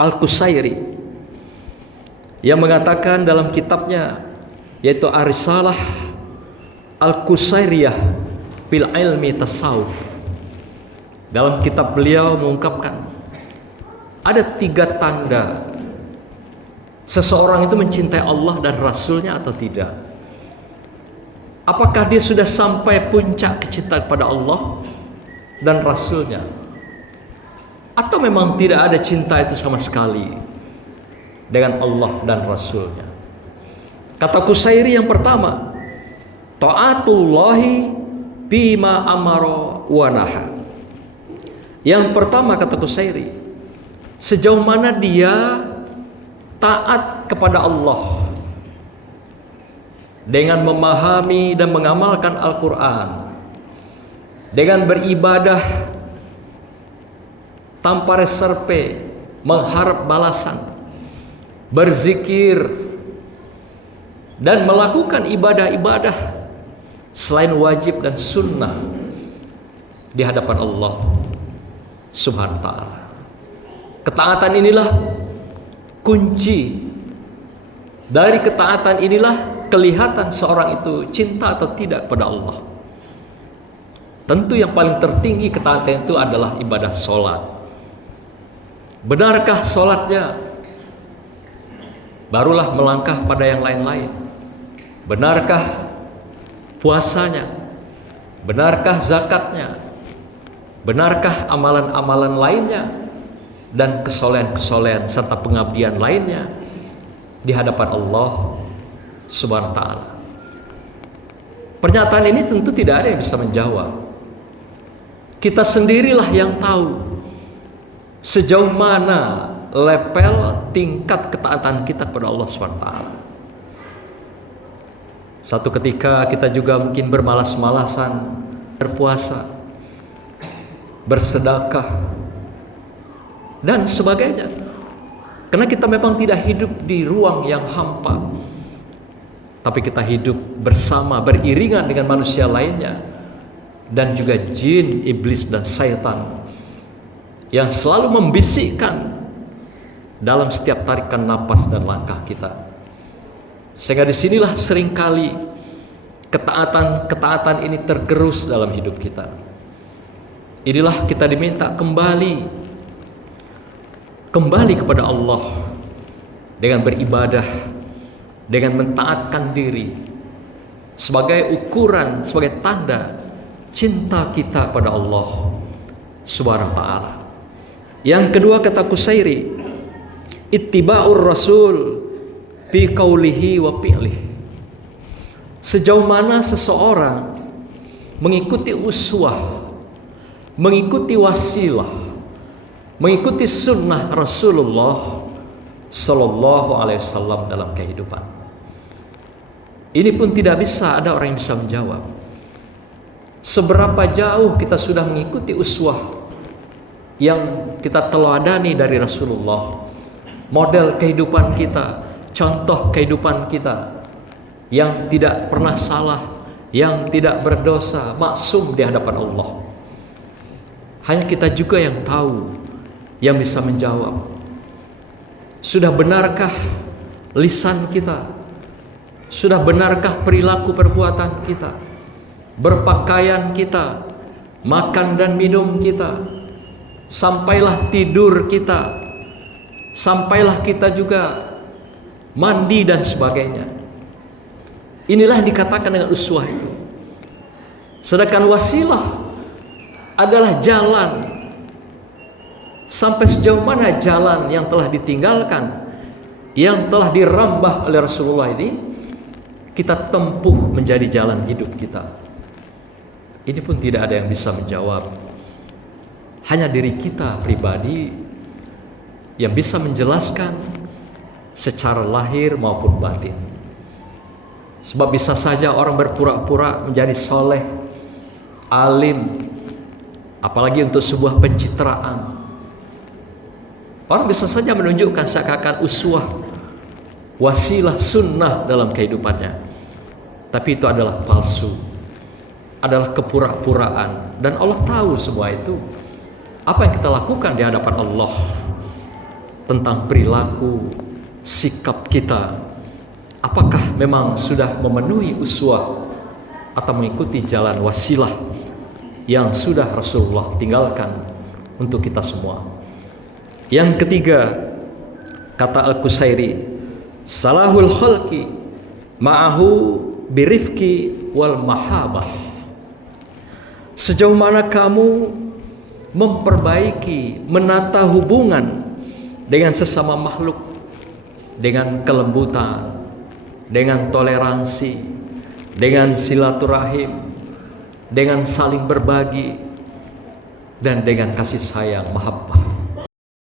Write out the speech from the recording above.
Al-Qusairi yang mengatakan dalam kitabnya, yaitu Ar-Risalah Al-Qusairiyah fil ilmi tasawuf. Dalam kitab beliau mengungkapkan ada 3 tanda seseorang itu mencintai Allah dan Rasulnya atau tidak. Apakah dia sudah sampai puncak kecintaan kepada Allah dan Rasulnya, atau memang tidak ada cinta itu sama sekali dengan Allah dan Rasulnya. Kata Qusairi yang pertama, ta'atullahi bima amara wa naha. Yang pertama kata Qusairi, sejauh mana dia taat kepada Allah dengan memahami dan mengamalkan Al-Quran, dengan beribadah tanpa reserve, mengharap balasan, berzikir, dan melakukan ibadah-ibadah selain wajib dan sunnah di hadapan Allah Subhanahu wa ta'ala. Ketaatan inilah kunci. Dari ketaatan inilah kelihatan seorang itu cinta atau tidak pada Allah. Tentu yang paling tertinggi ketaatan itu adalah ibadah sholat. Benarkah sholatnya? Barulah melangkah pada yang lain-lain. Benarkah puasanya? Benarkah zakatnya? Benarkah amalan-amalan lainnya dan kesolehan-kesolehan serta pengabdian lainnya di hadapan Allah Subhanahu wa ta'ala? Pernyataan ini tentu tidak ada yang bisa menjawab. Kita sendirilah yang tahu sejauh mana level tingkat ketaatan kita kepada Allah Subhanahu wa ta'ala. Satu ketika kita juga mungkin bermalas-malasan berpuasa, bersedekah dan sebagainya, karena kita memang tidak hidup di ruang yang hampa, tapi kita hidup bersama, beriringan dengan manusia lainnya, dan juga jin, iblis, dan syaitan yang selalu membisikkan dalam setiap tarikan napas dan langkah kita. Sehingga disinilah seringkali ketaatan ini tergerus dalam hidup kita. Inilah kita diminta kembali kepada Allah dengan beribadah, dengan mentaatkan diri sebagai ukuran, sebagai tanda cinta kita pada Allah Subhanahu wa ta'ala. Yang kedua kata Qusairi, ittiba'ur rasul fi qaulihi wa fi'lihi. Sejauh mana seseorang mengikuti uswah, mengikuti wasilah, mengikuti sunnah Rasulullah Sallallahu Alaihi Wasallam dalam kehidupan. Ini pun tidak bisa ada orang yang bisa menjawab. Seberapa jauh kita sudah mengikuti uswah yang kita teladani dari Rasulullah, model kehidupan kita, contoh kehidupan kita yang tidak pernah salah, yang tidak berdosa, maksum di hadapan Allah. Hanya kita juga yang tahu, yang bisa menjawab. Sudah benarkah lisan kita? Sudah benarkah perilaku perbuatan kita? Berpakaian kita, makan dan minum kita, sampailah tidur kita, sampailah kita juga mandi dan sebagainya. Inilah yang dikatakan dengan uswah itu. Sedangkan wasilah adalah jalan. Sampai sejauh mana jalan yang telah ditinggalkan, yang telah dirambah oleh Rasulullah ini, kita tempuh menjadi jalan hidup kita. Ini pun tidak ada yang bisa menjawab. Hanya diri kita pribadi yang bisa menjelaskan secara lahir maupun batin. Sebab bisa saja orang berpura-pura menjadi soleh, alim, apalagi untuk sebuah pencitraan. Orang bisa saja menunjukkan seakan-akan uswah, wasilah, sunnah dalam kehidupannya, tapi itu adalah palsu, adalah kepura-puraan, dan Allah tahu semua itu. Apa yang kita lakukan di hadapan Allah, tentang perilaku, sikap kita. Apakah memang sudah memenuhi uswah atau mengikuti jalan wasilah yang sudah Rasulullah tinggalkan untuk kita semua. Yang ketiga, kata Al-Qusairi, salahul khalqi ma'ahu birifki wal mahabah. Sejauh mana kamu memperbaiki, menata hubungan dengan sesama makhluk dengan kelembutan, dengan toleransi, dengan silaturahim, dengan saling berbagi, dan dengan kasih sayang, mahabbah.